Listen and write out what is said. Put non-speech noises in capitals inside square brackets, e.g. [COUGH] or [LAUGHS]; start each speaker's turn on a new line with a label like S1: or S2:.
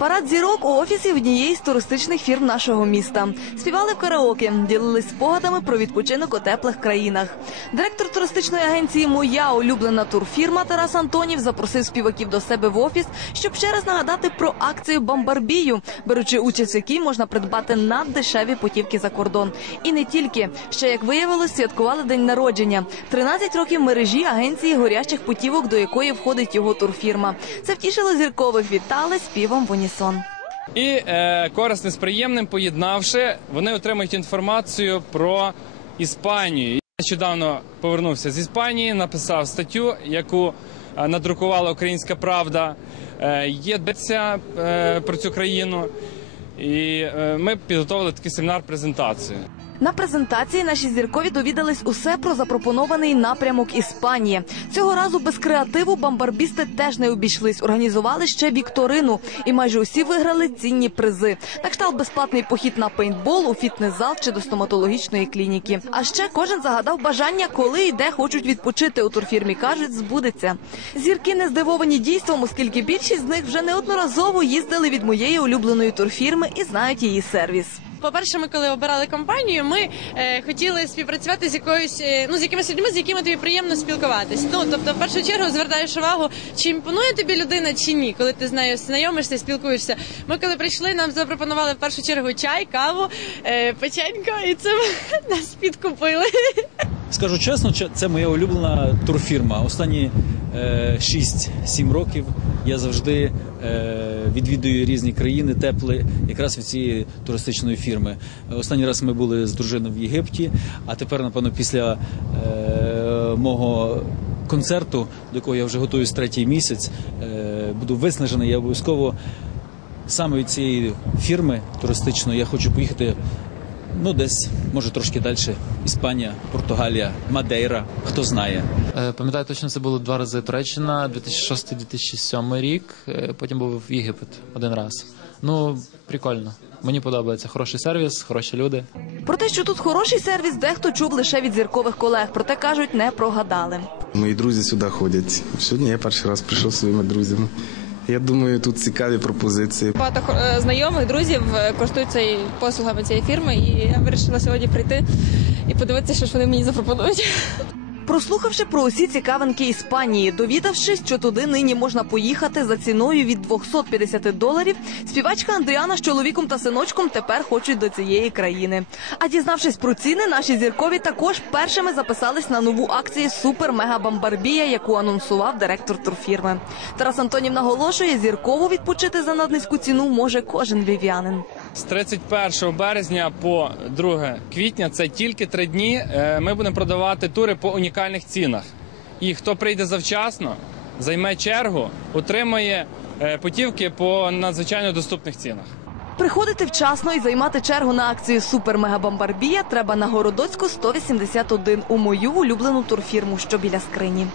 S1: Парад зірок у офісі однієї з туристичних фірм нашого міста. Співали в караоке, ділились спогадами про відпочинок у теплих країнах. Директор туристичної агенції Моя улюблена турфірма Тарас Антонів запросив співаків до себе в офіс, щоб ще раз нагадати про акцію Бомбарбію, беручи участь в якій можна придбати наддешеві путівки за кордон. І не тільки ще як виявилось, святкували день народження. 13 років мережі агенції горячих путівок, до якої входить його турфірма. Це втішило зіркових. Вітали співом в унісон сон.
S2: І е, корисне з приємним поєднавши, вони отримують інформацію про Іспанію. Я нещодавно повернувся з Іспанії, написав статтю, яку е, надрукувала Українська Правда. Е, Єдеться е, про цю країну, і е, ми підготовили такий семінар презентацію.
S1: На презентації наші зіркові довідались усе про запропонований напрямок Іспанії. Цього разу без креативу бамбарбісти теж не обійшлись. Організували ще вікторину, і майже усі виграли цінні призи. На кшталт безплатний похід на пейнтбол у фітнес-зал чи до стоматологічної клініки. А ще кожен загадав бажання, коли і де хочуть відпочити. У турфірмі кажуть, збудеться. Зірки не здивовані дійством, оскільки більшість з них вже неодноразово їздили від моєї улюбленої турфірми і знають її сервіс.
S3: По перше, ми коли обирали компанію, ми е, хотіли співпрацювати з якоюсь е, ну з якимись людьми, з якими тобі приємно спілкуватись. Ну тобто, в першу чергу звертаєш увагу, чи імпонує тобі людина чи ні, коли ти з нею знайомишся, спілкуєшся. Ми коли прийшли, нам запропонували в першу чергу чай, каву, е, печенько, і це [LAUGHS] нас підкупили.
S4: Скажу чесно, це моя улюблена турфірма. Останні 6-7 е, років я завжди е, відвідую різні країни, теплі якраз від цієї туристичної фірми. Останній раз ми були з дружиною в Єгипті, а тепер, напевно, після е, мого концерту, до якого я вже готуюсь третій місяць, буду виснажений. Я обов'язково саме від цієї фірми туристичної я хочу поїхати. Ну, десь може трошки далі. Іспанія, Португалія, Мадейра. Хто знає,
S5: е, пам'ятаю точно це було два рази Туреччина, 2006-2007 рік. Е, потім був в Єгипет один раз. Ну прикольно. Мені подобається хороший сервіс, хороші люди.
S1: Про те, що тут хороший сервіс, дехто чув лише від зіркових колег. Проте кажуть, не прогадали.
S6: Мої друзі сюди ходять. Сьогодні я перший раз прийшов своїми друзями. Я думаю, тут цікаві пропозиції.
S7: Багато е, знайомих друзів е, користуються послугами цієї фірми, і я вирішила сьогодні прийти і подивитися, що ж вони мені запропонують.
S1: Прослухавши про усі цікавинки Іспанії, довідавшись, що туди нині можна поїхати за ціною від 250 доларів, співачка Андріана з чоловіком та синочком тепер хочуть до цієї країни. А дізнавшись про ціни, наші зіркові також першими записались на нову акцію Супер Мега Бамбарбія, яку анонсував директор турфірми. Тарас Антонів наголошує, зіркову відпочити за наднизьку ціну може кожен львів'янин.
S2: З 31 березня по 2 квітня це тільки три дні. Е, ми будемо продавати тури по унікальних цінах. І хто прийде завчасно, займе чергу, отримає е, путівки по надзвичайно доступних цінах.
S1: Приходити вчасно і займати чергу на акцію Супер Мега Супермегабомбарбія треба на городоцьку 181 у мою улюблену турфірму, що біля скрині.